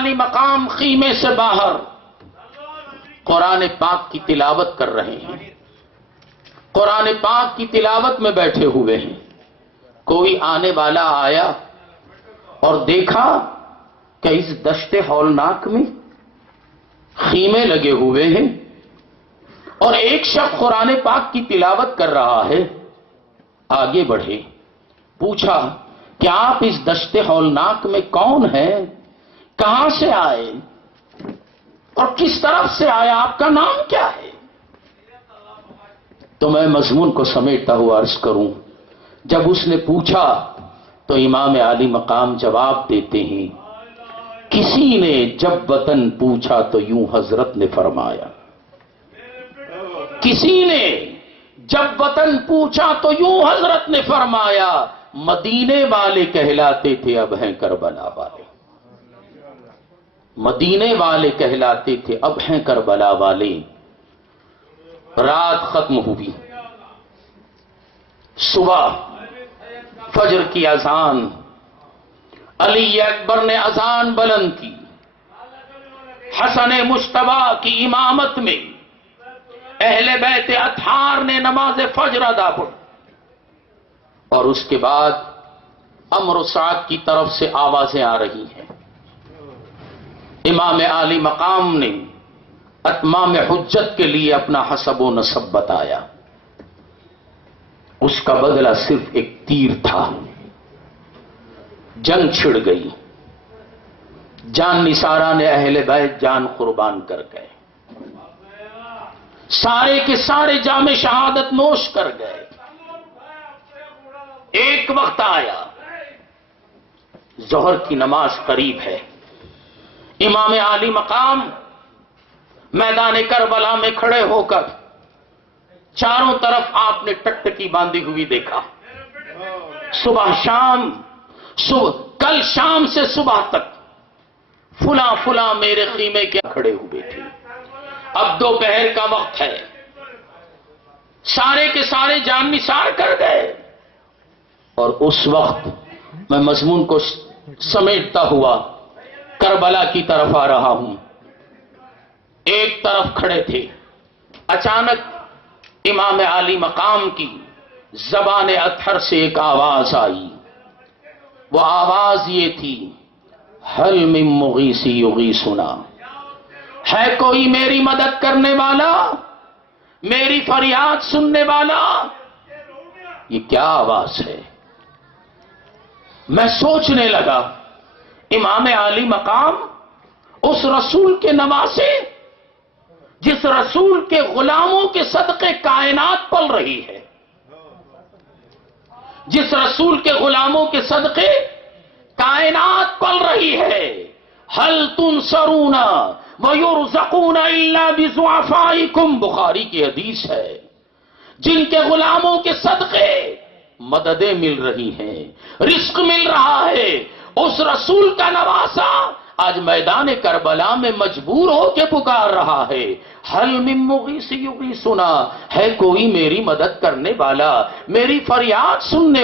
عالی مقام خیمے سے باہر قرآن پاک کی تلاوت کر رہے ہیں، قرآن پاک کی تلاوت میں بیٹھے ہوئے ہیں۔ کوئی آنے والا آیا اور دیکھا کہ اس دشت ہولناک میں خیمے لگے ہوئے ہیں اور ایک شخص قرآن پاک کی تلاوت کر رہا ہے۔ آگے بڑھے، پوچھا کہ آپ اس دشت ہولناک میں کون ہیں، کہاں سے آئے اور کس طرف سے آئے، آپ کا نام کیا ہے؟ تو میں مضمون کو سمیٹتا ہوا عرض کروں، جب اس نے پوچھا تو امام عالی مقام جواب دیتے ہیں، کسی نے جب وطن پوچھا تو یوں حضرت نے فرمایا، کسی نے جب وطن پوچھا تو یوں حضرت نے فرمایا، مدینے والے کہلاتے تھے اب ہیں کربلا والے، مدینے والے کہلاتے تھے اب ہیں کربلا والے۔ رات ختم ہوئی، صبح فجر کی اذان، علی اکبر نے اذان بلند کی، حسن مجتبی کی امامت میں اہل بیت اطہار نے نماز فجر ادا پڑھی، اور اس کے بعد امر و سعد کی طرف سے آوازیں آ رہی ہیں۔ امام عالی مقام نے اتمام حجت کے لیے اپنا حسب و نسب بتایا، اس کا بدلہ صرف ایک تیر تھا۔ جنگ چھڑ گئی، جان نثارہ نے اہل بیت جان قربان کر گئے، سارے کے سارے جام شہادت نوش کر گئے۔ ایک وقت آیا، ظہر کی نماز قریب ہے، امام عالی مقام میدان کربلا میں کھڑے ہو کر چاروں طرف آپ نے ٹکٹکی باندھی ہوئی دیکھا۔ صبح شام، کل شام سے صبح تک فلاں فلاں میرے خیمے کے کھڑے ہوئے تھے، اب دوپہر کا وقت ہے، سارے کے سارے جان نثار کر گئے۔ اور اس وقت میں مضمون کو سمیٹتا ہوا کربلا کی طرف آ رہا ہوں، ایک طرف کھڑے تھے، اچانک امام عالی مقام کی زبان اطہر سے ایک آواز آئی، وہ آواز یہ تھی، حل من مغیث یغیثنا، ہے کوئی میری مدد کرنے والا، میری فریاد سننے والا؟ یہ کیا آواز ہے؟ میں سوچنے لگا، امام عالی مقام اس رسول کے نواسے، جس رسول کے غلاموں کے صدقے کائنات پل رہی ہے، جس رسول کے غلاموں کے صدقے کائنات پل رہی ہے، هل تنصرون ويرزقون الا بضعفائكم، بخاری کی حدیث ہے، جن کے غلاموں کے صدقے مددیں مل رہی ہیں، رزق مل رہا ہے، اس رسول کا نواسا آج میدان کربلا میں مجبور ہو کے پکار رہا ہے، حل من مغیث یغیثنا، ہے کوئی میری مدد کرنے والا، میری فریاد سننے